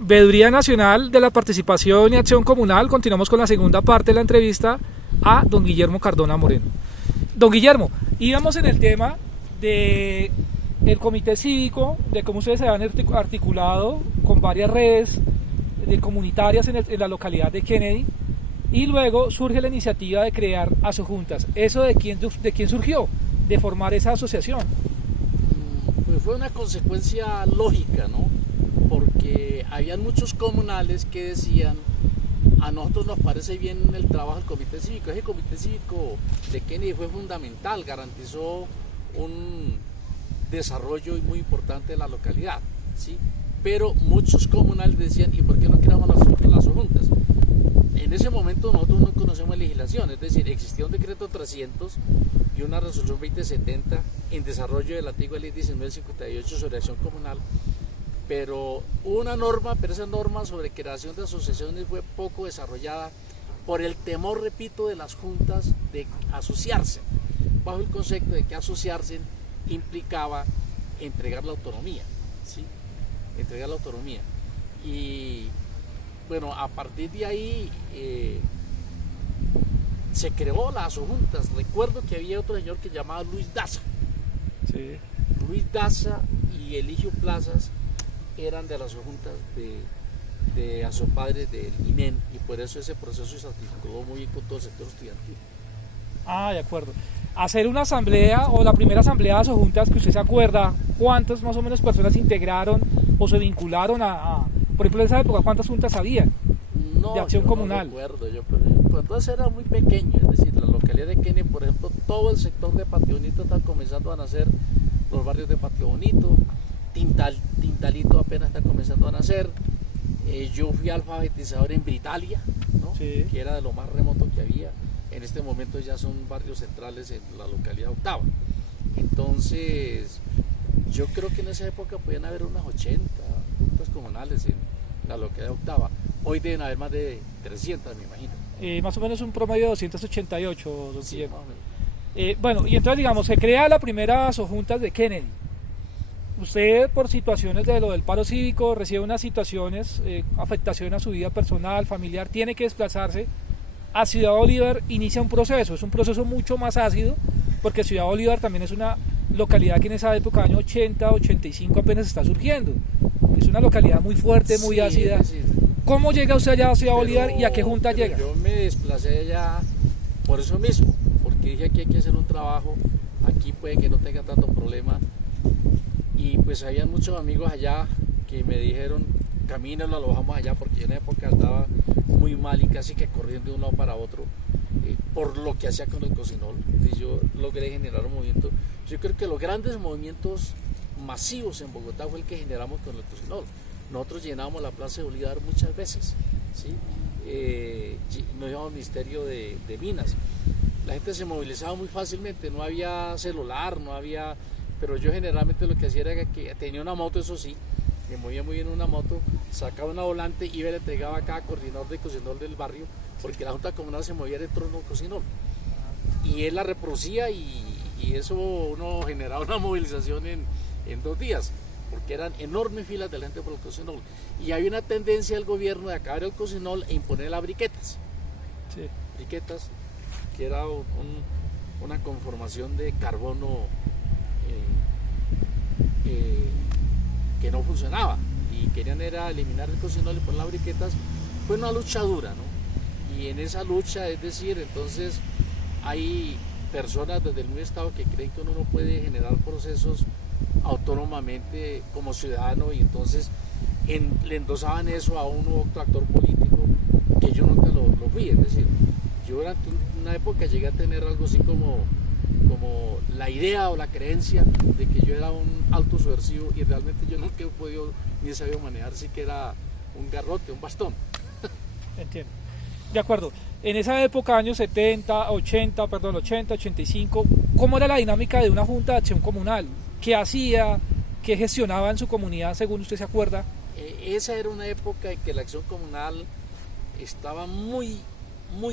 Veeduría Nacional de la Participación y Acción Comunal. Continuamos con la segunda parte de la entrevista a don Guillermo Cardona Moreno. Don Guillermo, íbamos en el tema de el comité cívico, de cómo ustedes se han articulado con varias redes de comunitarias en la localidad de Kennedy, y luego surge la iniciativa de crear asojuntas. ¿Eso de quién surgió? De formar esa asociación. Pues fue una consecuencia lógica, ¿no? Porque habían muchos comunales que decían: a nosotros nos parece bien el trabajo del comité cívico. Ese comité cívico de Kennedy fue fundamental, garantizó un desarrollo muy importante de la localidad, ¿sí? Pero muchos comunales decían: ¿y por qué no creamos las juntas? En ese momento nosotros no conocemos legislación, es decir, existía un decreto 300 y una resolución 2070 en desarrollo de la antigua ley 1958 sobre acción comunal, pero hubo una norma, pero esa norma sobre creación de asociaciones fue poco desarrollada por el temor, repito, de las juntas de asociarse, bajo el concepto de que asociarse implicaba entregar la autonomía, ¿sí? Entregar la autonomía. Y bueno, a partir de ahí se creó las asojuntas. Recuerdo que había otro señor que llamaba Luis Daza. Sí. Luis Daza y Eligio Plazas eran de las asojuntas de asopadres del INEN, y por eso ese proceso se articuló muy bien con todo el sector estudiantil. Ah, de acuerdo. Hacer una asamblea, o la primera asamblea de asojuntas que usted se acuerda, ¿cuántas más o menos personas se integraron o se vincularon por ejemplo, en esa época, cuántas juntas había de acción comunal? No recuerdo, pero entonces era muy pequeño, es decir, la localidad de Kennedy, por ejemplo, todo el sector de Patio Bonito está comenzando a nacer, los barrios de Patio Bonito, Tintalito apenas está comenzando a nacer. Yo fui alfabetizador en Britalia, ¿no? Sí. Que era de lo más remoto que había. En este momento ya son barrios centrales en la localidad Octava. Entonces, yo creo que en esa época podían haber unas 80 juntas comunales en la localidad Octava. Hoy deben haber más de 300, me imagino. Más o menos un promedio de 288, don Sí, Guillermo. Bueno, y entonces, digamos, se crea la primera asojuntas de Kennedy. Usted, por situaciones de lo del paro cívico, recibe unas situaciones, afectación a su vida personal, familiar, tiene que desplazarse a Ciudad Bolívar, inicia un proceso. Es un proceso mucho más ácido, porque Ciudad Bolívar también es una localidad que en esa época, año 80, 85, apenas está surgiendo. Es una localidad muy fuerte, muy ácida. Sí. ¿Cómo llega usted allá a Ciudad Bolívar y a qué junta llega? Yo me desplacé allá por eso mismo, porque dije que hay que hacer un trabajo, aquí puede que no tenga tanto problema. Y pues había muchos amigos allá que me dijeron: camínalo, lo bajamos allá, porque yo en esa época andaba muy mal y casi que corriendo de un lado para otro, por lo que hacía con el cocinol. Entonces yo logré generar un movimiento. Yo creo que los grandes movimientos masivos en Bogotá fue el que generamos con el cocinol. Nosotros llenábamos la Plaza de Bolívar muchas veces, ¿sí? Nos íbamos al Ministerio de Minas. La gente se movilizaba muy fácilmente, no había celular, no había... Pero yo generalmente lo que hacía era que tenía una moto, eso sí, me movía muy bien una moto, sacaba una volante y le entregaba a cada coordinador de cocinol del barrio, porque la junta comunal se movía dentro de un cocinol. Y él la reproducía y eso uno generaba una movilización en 2 días, porque eran enormes filas de la gente por el cocinol. Y había una tendencia del gobierno de acabar el cocinol e imponer las briquetas. Sí. Briquetas, que era una conformación de carbono que no funcionaba, y querían era eliminar el cocinol y poner las briquetas. Fue una lucha dura, ¿no? Y en esa lucha, es decir, entonces hay personas desde el mismo Estado que creen que uno no puede generar procesos autónomamente como ciudadano, y entonces le endosaban eso a un otro actor político que yo nunca lo fui. Es decir, yo durante una época llegué a tener algo así como la idea o la creencia de que yo era un alto subversivo, y realmente yo nunca he podido ni he sabido manejar siquiera un garrote, un bastón. Entiendo. De acuerdo. En esa época, años 70, 85, ¿cómo era la dinámica de una junta de acción comunal? ¿Qué hacía? ¿Qué gestionaba en su comunidad, según usted se acuerda? Esa era una época en que la acción comunal estaba muy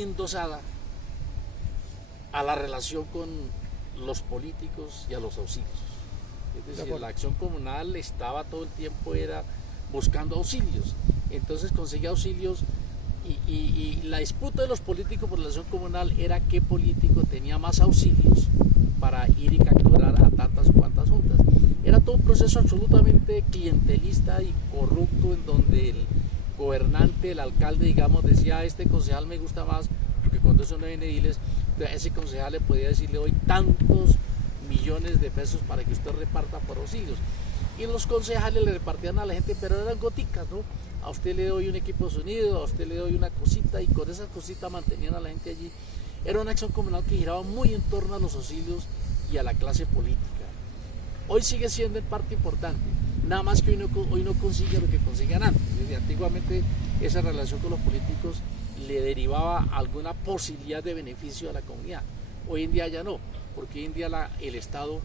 endosada a la relación con los políticos y a los auxilios. Es decir, la acción comunal estaba todo el tiempo, era buscando auxilios. Entonces conseguía auxilios y la disputa de los políticos por la elección comunal era qué político tenía más auxilios para ir y capturar a tantas o cuantas juntas. Era todo un proceso absolutamente clientelista y corrupto, en donde el gobernante, el alcalde, digamos, decía: este concejal me gusta más porque cuando eso no viene ediles, ese concejal le podía decir: le doy tantos millones de pesos para que usted reparta por auxilios. Y los concejales le repartían a la gente, pero eran goticas, ¿no? A usted le doy un equipo de sonido, a usted le doy una cosita, y con esa cosita mantenían a la gente allí. Era una acción comunal que giraba muy en torno a los auxilios y a la clase política. Hoy sigue siendo en parte importante, nada más que hoy no consigue lo que conseguían antes. Desde antiguamente esa relación con los políticos le derivaba alguna posibilidad de beneficio a la comunidad. Hoy en día ya no, porque hoy en día el Estado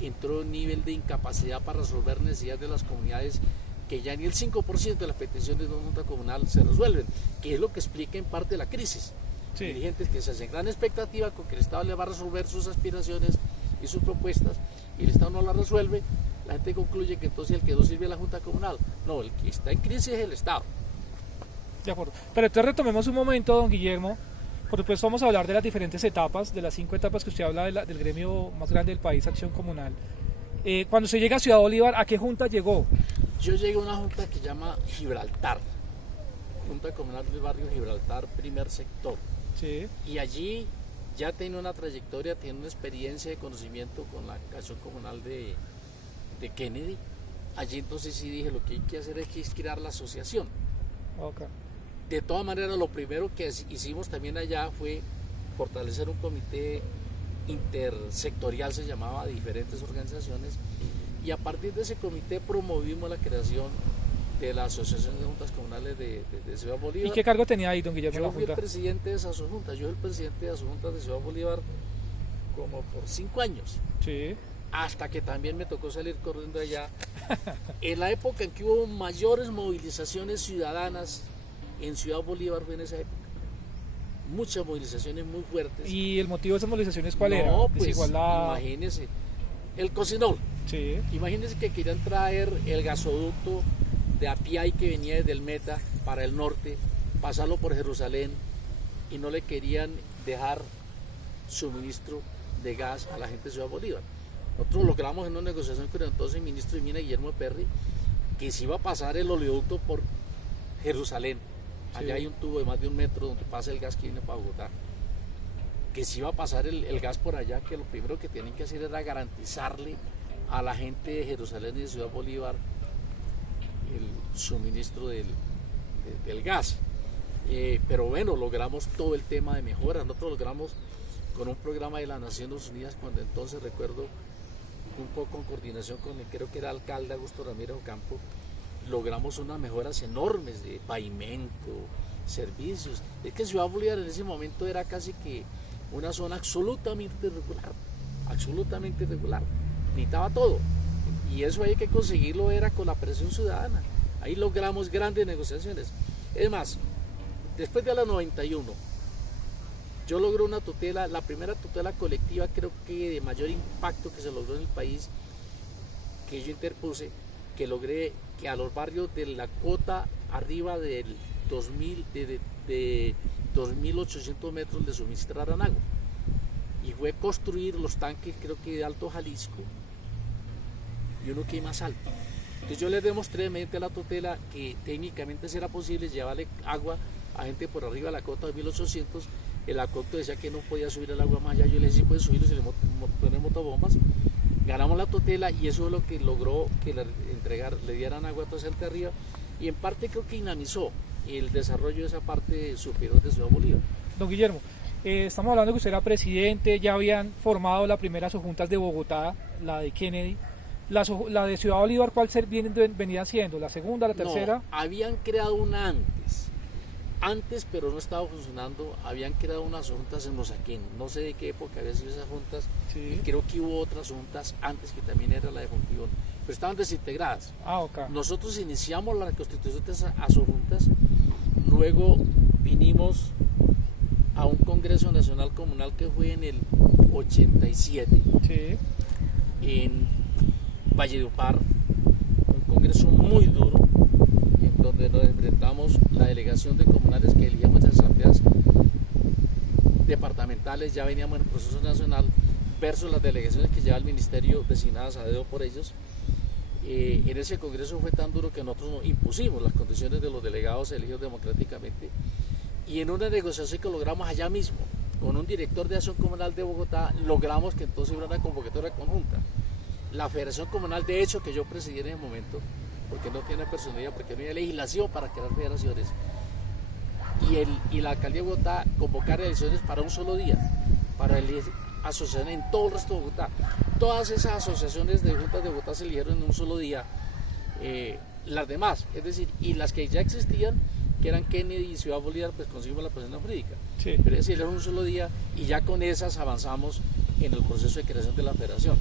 entró en un nivel de incapacidad para resolver necesidades de las comunidades, que ya ni el 5% de las peticiones de una junta comunal se resuelven, que es lo que explica en parte la crisis. Sí. Dirigentes que se hacen gran expectativa con que el Estado le va a resolver sus aspiraciones y sus propuestas, y el Estado no las resuelve. La gente concluye que entonces el que no sirve a la junta comunal. No, el que está en crisis es el Estado. De acuerdo. Pero entonces retomemos un momento, don Guillermo, porque pues vamos a hablar de las diferentes etapas, de las 5 etapas que usted habla del gremio más grande del país, Acción Comunal. Cuando se llega a Ciudad Bolívar, ¿a qué junta llegó? Yo llegué a una junta que se llama Gibraltar, Junta Comunal del Barrio Gibraltar, primer sector. Sí. Y allí ya tenía una trayectoria, tiene una experiencia de conocimiento con la Acción Comunal de Kennedy. Allí entonces sí dije: lo que hay que hacer es crear la asociación. Okay. De todas maneras, lo primero que hicimos también allá fue fortalecer un comité intersectorial, se llamaba, de diferentes organizaciones, y a partir de ese comité promovimos la creación de la Asociación de Juntas Comunales de Ciudad Bolívar. ¿Y qué cargo tenía ahí, don Guillermo? Yo fui el presidente de esa junta, yo fui el presidente de la junta de Ciudad Bolívar como por 5 años. Sí. Hasta que también me tocó salir corriendo allá. En la época en que hubo mayores movilizaciones ciudadanas en Ciudad Bolívar, fue en esa época. Muchas movilizaciones muy fuertes. ¿Y el motivo de esas movilizaciones cuál era? No, pues imagínense, el cocinol. Sí. Imagínense que querían traer el gasoducto de Apiay, que venía desde el Meta para el norte, pasarlo por Jerusalén, y no le querían dejar suministro de gas a la gente de Ciudad Bolívar. Nosotros logramos en una negociación con el entonces ministro de Minas, Guillermo Perry, que se iba a pasar el oleoducto por Jerusalén. Allá hay un tubo de más de 1 metro donde pasa el gas que viene para Bogotá. Que se iba a pasar el gas por allá, que lo primero que tienen que hacer era garantizarle a la gente de Jerusalén y de Ciudad Bolívar el suministro del gas. Pero bueno, logramos todo el tema de mejora. Nosotros logramos, con un programa de las Naciones Unidas, cuando entonces recuerdo, un poco en coordinación con el, creo que era alcalde Augusto Ramírez Ocampo, logramos unas mejoras enormes de pavimento, servicios. Es que Ciudad Bolívar en ese momento era casi que una zona absolutamente irregular, necesitaba todo, y eso hay que conseguirlo, era con la presión ciudadana. Ahí logramos grandes negociaciones. Es más, después de la 91, yo logré una tutela, la primera tutela colectiva, creo que de mayor impacto que se logró en el país, que yo interpuse, que logré que a los barrios de la cota arriba del 2000, de 2.800 metros le suministraran agua. Y fue construir los tanques, creo que de Alto Jalisco, y uno que hay más alto. Entonces yo les demostré mediante la tutela que técnicamente era posible llevarle agua a gente por arriba de la cota de 1.800. El acueducto decía que no podía subir el agua más allá. Yo les dije: sí pueden subirlo, si le ponen motobombas. Ganamos la tutela, y eso es lo que logró que le dieran agua a toda esa gente arriba, y en parte creo que dinamizó el desarrollo de esa parte superior de Ciudad Bolívar. Don Guillermo, estamos hablando que usted era presidente, ya habían formado la primera subjuntas de Bogotá, la de Kennedy. La de Ciudad Bolívar, ¿cuál venía siendo? ¿La segunda, la tercera? No, habían creado una antes, pero no estaba funcionando. Habían creado unas juntas en Usaquén, no sé de qué época habían sido esas juntas. Sí. Y creo que hubo otras juntas antes, que también era la de Fontibón, pero estaban desintegradas. Okay. Nosotros iniciamos la constitución de esas asojuntas, luego vinimos a un Congreso Nacional Comunal que fue en el 87, sí, en Valledupar, un congreso muy duro, donde nos enfrentamos la delegación de comunales que elegíamos en las asambleas departamentales, ya veníamos en el proceso nacional, versus las delegaciones que lleva el ministerio designadas a dedo por ellos. En ese congreso fue tan duro que nosotros nos impusimos las condiciones de los delegados elegidos democráticamente, y en una negociación que logramos allá mismo con un director de acción comunal de Bogotá, logramos que entonces hubiera una convocatoria conjunta. La Federación Comunal, de hecho, que yo presidí en ese momento, porque no tiene personalidad, porque no hay legislación para crear federaciones, y la alcaldía de Bogotá convocar elecciones para un solo día, para elegir asociaciones en todo el resto de Bogotá. Todas esas asociaciones de juntas de Bogotá se eligieron en un solo día, las demás, es decir, y las que ya existían, que eran Kennedy y Ciudad Bolívar, pues conseguimos la persona jurídica. Sí. Pero es decir, era un solo día, y ya con esas avanzamos en el proceso de creación de la federación.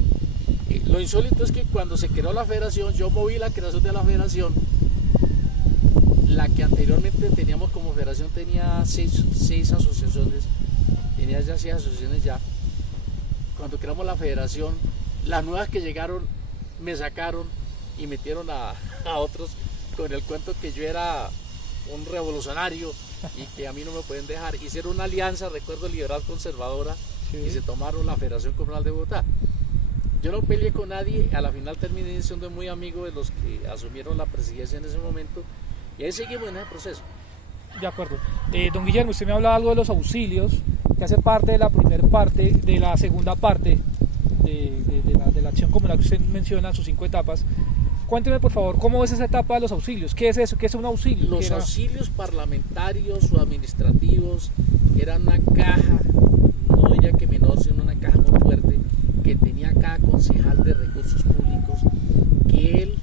Lo insólito es que cuando se creó la federación, yo moví la creación de la federación. La que anteriormente teníamos como federación tenía seis asociaciones, tenía ya 6 asociaciones ya. Cuando creamos la federación, las nuevas que llegaron me sacaron y metieron a otros con el cuento que yo era un revolucionario y que a mí no me pueden dejar. Hicieron una alianza, recuerdo, liberal conservadora, sí, y se tomaron la Federación Comunal de Bogotá. Yo no peleé con nadie, a la final terminé siendo muy amigo de los que asumieron la presidencia en ese momento, y ahí seguimos en ese proceso. De acuerdo. Don Guillermo, usted me hablaba algo de los auxilios, que hace parte de la primera parte, de la segunda parte de la acción comunal que usted menciona, sus 5 etapas. Cuénteme, por favor, ¿cómo es esa etapa de los auxilios? ¿Qué es eso? ¿Qué es un auxilio? Los auxilios parlamentarios o administrativos eran una caja, no diría que menor, sino una caja muy fuerte, que tenía cada concejal de recursos públicos, que él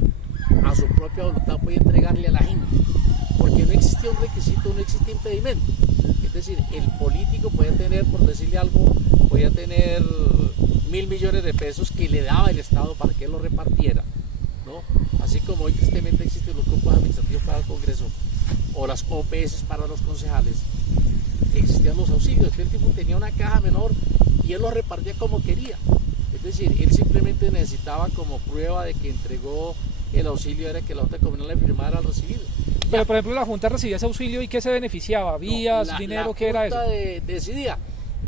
a su propia voluntad podía entregarle a la gente, porque no existía un requisito, no existía impedimento. Es decir, el político podía tener, por decirle algo, podía tener 1.000 millones de pesos que le daba el Estado para que él lo repartiera, ¿no? Así como hoy tristemente existen los grupos administrativos para el Congreso o las OPS para los concejales, existían los auxilios. El tipo tenía una caja menor y él lo repartía como quería. Es decir, él simplemente necesitaba como prueba de que entregó el auxilio, era que la Junta Comunal le firmara al recibido. Pero por ejemplo la Junta recibía ese auxilio y ¿qué se beneficiaba? ¿Vías, no, dinero? ¿Qué era eso? La Junta decidía.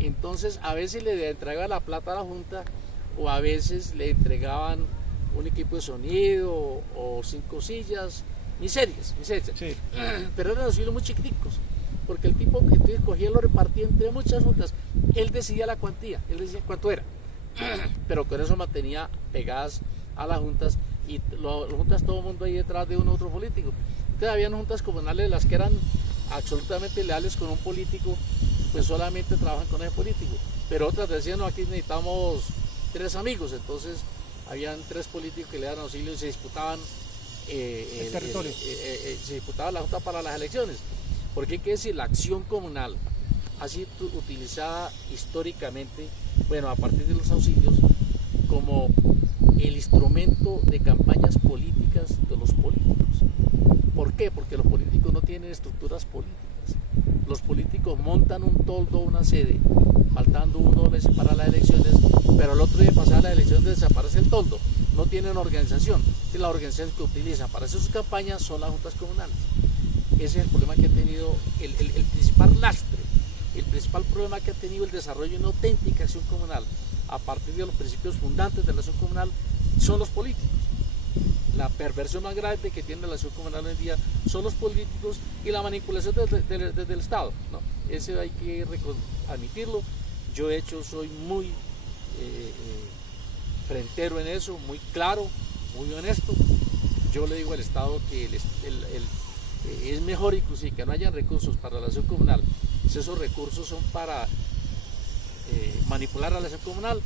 Entonces a veces le entregaba la plata a la Junta, o a veces le entregaban un equipo de sonido o 5 sillas, miserias. Sí. Pero eran auxilios muy chiquiticos, porque el tipo que entonces cogía y lo repartía entre muchas juntas. Él decidía la cuantía, él decía cuánto era, pero con eso mantenía pegadas a las juntas, y las juntas, todo el mundo ahí detrás de un otro político. Entonces habían juntas comunales las que eran absolutamente leales con un político, pues solamente trabajan con ese político, pero otras decían, no, aquí necesitamos 3 amigos, entonces habían 3 políticos que le daban auxilio y se disputaban el territorio. Se disputaba la Junta para las elecciones, porque hay que decir, la acción comunal ha sido utilizada históricamente, bueno, a partir de los auxilios, como el instrumento de campañas políticas de los políticos. ¿Por qué? Porque los políticos no tienen estructuras políticas. Los políticos montan un toldo, una sede, faltando 1 o 2 meses para las elecciones, pero al otro día de pasar las elecciones desaparece el toldo. No tienen organización. Y la organización que utilizan para hacer sus campañas son las juntas comunales. Ese es el problema que ha tenido, el principal lastre, el principal problema que ha tenido el desarrollo de una auténtica acción comunal a partir de los principios fundantes de la acción comunal son los políticos. La perversión más grave que tiene la acción comunal hoy en día son los políticos y la manipulación desde el Estado, ¿no? Ese hay que admitirlo. Yo de hecho soy muy frentero en eso, muy claro, muy honesto. Yo le digo al Estado que es mejor inclusive que no hayan recursos para la acción comunal, si esos recursos son para manipular a la acción comunal,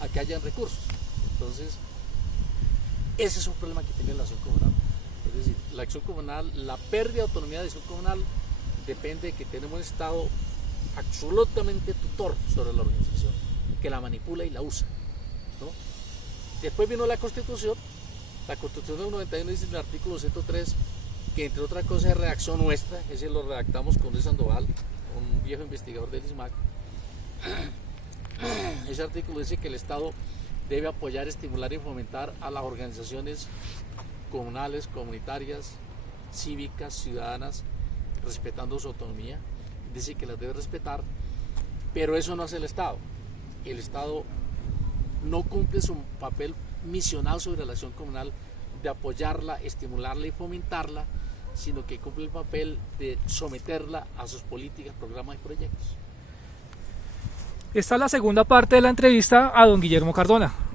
a que hayan recursos. Entonces, ese es un problema que tiene la acción comunal. Es decir, la acción comunal, la pérdida de autonomía de acción comunal depende de que tenemos un Estado absolutamente tutor sobre la organización, que la manipula y la usa, ¿no? Después vino la Constitución del 91 dice en el artículo 103 que entre otras cosas es redacción nuestra, ese lo redactamos con Luis Sandoval, un viejo investigador del ISMAC. Ese artículo dice que el Estado debe apoyar, estimular y fomentar a las organizaciones comunales, comunitarias, cívicas, ciudadanas, respetando su autonomía. Dice que las debe respetar, pero eso no hace el Estado. El Estado no cumple su papel misional sobre la acción comunal de apoyarla, estimularla y fomentarla, sino que cumple el papel de someterla a sus políticas, programas y proyectos. Esta es la segunda parte de la entrevista a don Guillermo Cardona.